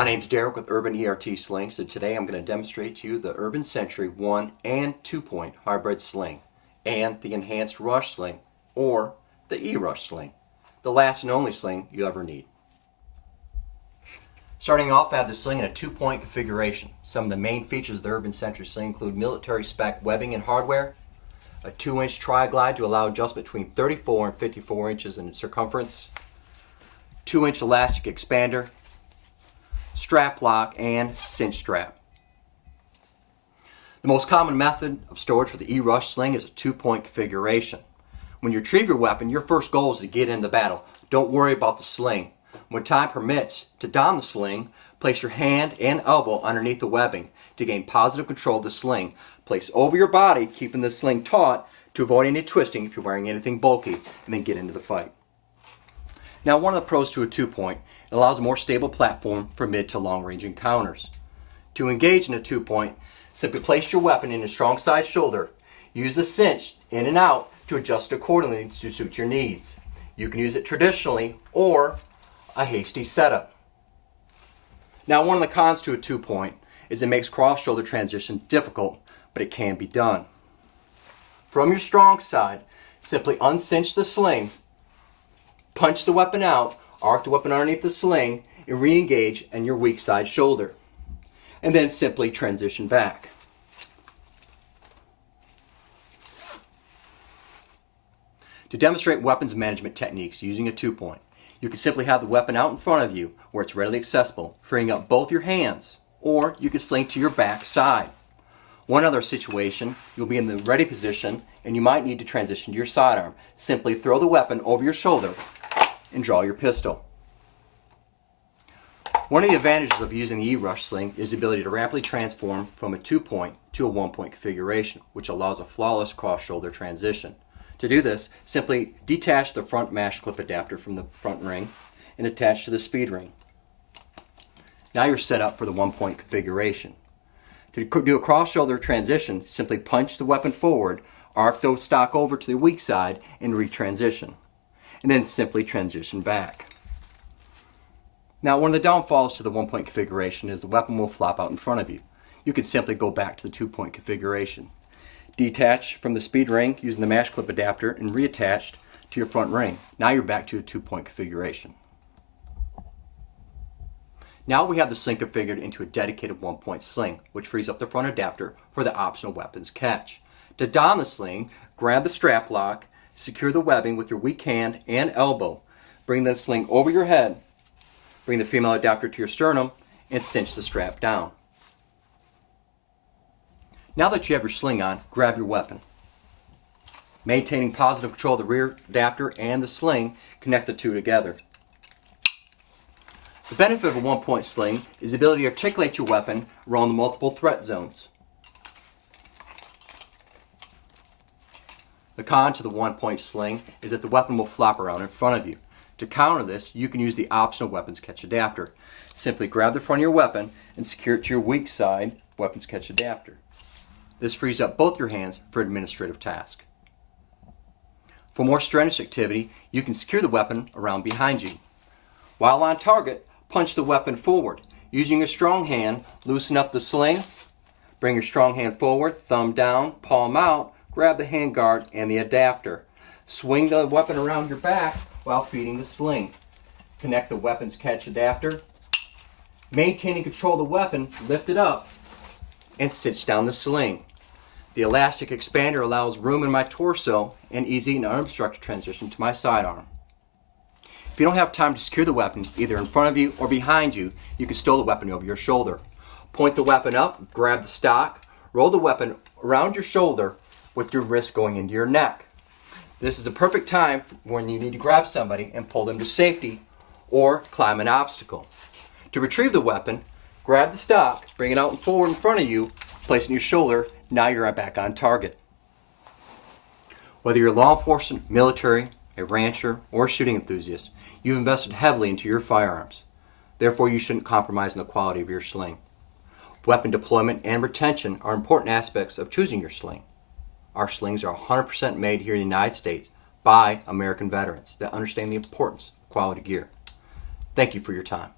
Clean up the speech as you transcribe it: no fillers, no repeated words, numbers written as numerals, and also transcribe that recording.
My name is Derek with Urban ERT Slings, and today I'm going to demonstrate to you the URBAN-SENTRY 1 and 2-point hybrid sling and the Enhanced RUSH Sling, or the E-RUSH Sling, the last and only sling you ever need. Starting off, I have the sling in a 2-point configuration. Some of the main features of the URBAN-SENTRY Sling include military spec webbing and hardware, a 2-inch tri-glide to allow adjustment between 34 and 54 inches in circumference, 2-inch elastic expander, strap lock, and cinch strap. The most common method of storage for the E-RUSH Sling is a 2-point configuration. When you retrieve your weapon, your first goal is to get into battle. Don't worry about the sling. When time permits, to don the sling, place your hand and elbow underneath the webbing to gain positive control of the sling. Place over your body, keeping the sling taut to avoid any twisting if you're wearing anything bulky, and then get into the fight. Now, one of the pros to a 2-point, it allows a more stable platform for mid to long range encounters. To engage in a 2-point, simply place your weapon in a strong side shoulder. Use the cinch in and out to adjust accordingly to suit your needs. You can use it traditionally or a hasty setup. Now, one of the cons to a 2-point is it makes cross shoulder transition difficult, but it can be done. From your strong side, simply uncinch the sling, punch the weapon out, arc the weapon underneath the sling, and re-engage in your weak side shoulder. And then simply transition back. To demonstrate weapons management techniques using a 2-point, you can simply have the weapon out in front of you where it's readily accessible, freeing up both your hands, or you can sling to your back side. One other situation, you'll be in the ready position and you might need to transition to your sidearm. Simply throw the weapon over your shoulder and draw your pistol. One of the advantages of using the E-RUSH Sling is the ability to rapidly transform from a 2-point to a 1-point configuration, which allows a flawless cross-shoulder transition. To do this, simply detach the front mash clip adapter from the front ring and attach to the speed ring. Now you're set up for the 1-point configuration. To do a cross-shoulder transition, simply punch the weapon forward, arc the stock over to the weak side, and retransition. And then simply transition back. Now, one of the downfalls to the 1-point configuration is the weapon will flop out in front of you. You can simply go back to the 2-point configuration. Detach from the speed ring using the mash clip adapter and reattach to your front ring. Now you're back to a 2-point configuration. Now we have the sling configured into a dedicated 1-point sling, which frees up the front adapter for the optional weapons catch. To don the sling, grab the strap lock, secure the webbing with your weak hand and elbow. Bring the sling over your head, bring the female adapter to your sternum, and cinch the strap down. Now that you have your sling on, grab your weapon. Maintaining positive control of the rear adapter and the sling, connect the two together. The benefit of a 1-point sling is the ability to articulate your weapon around the multiple threat zones. The con to the 1-point sling is that the weapon will flop around in front of you. To counter this, you can use the optional weapons catch adapter. Simply grab the front of your weapon and secure it to your weak side weapons catch adapter. This frees up both your hands for administrative tasks. For more strenuous activity, you can secure the weapon around behind you. While on target, punch the weapon forward. Using your strong hand, loosen up the sling, bring your strong hand forward, thumb down, palm out, grab the handguard and the adapter. Swing the weapon around your back while feeding the sling. Connect the weapons catch adapter. Maintaining control of the weapon, lift it up and cinch down the sling. The elastic expander allows room in my torso and easy and unobstructed transition to my sidearm. If you don't have time to secure the weapon either in front of you or behind you, you can stow the weapon over your shoulder. Point the weapon up, grab the stock, roll the weapon around your shoulder with your wrist going into your neck. This is a perfect time when you need to grab somebody and pull them to safety or climb an obstacle. To retrieve the weapon, grab the stock, bring it out and forward in front of you, place it on your shoulder. Now you're back on target. Whether you're law enforcement, military, a rancher, or a shooting enthusiast, you've invested heavily into your firearms. Therefore, you shouldn't compromise on the quality of your sling. Weapon deployment and retention are important aspects of choosing your sling. Our slings are 100% made here in the United States by American veterans that understand the importance of quality gear. Thank you for your time.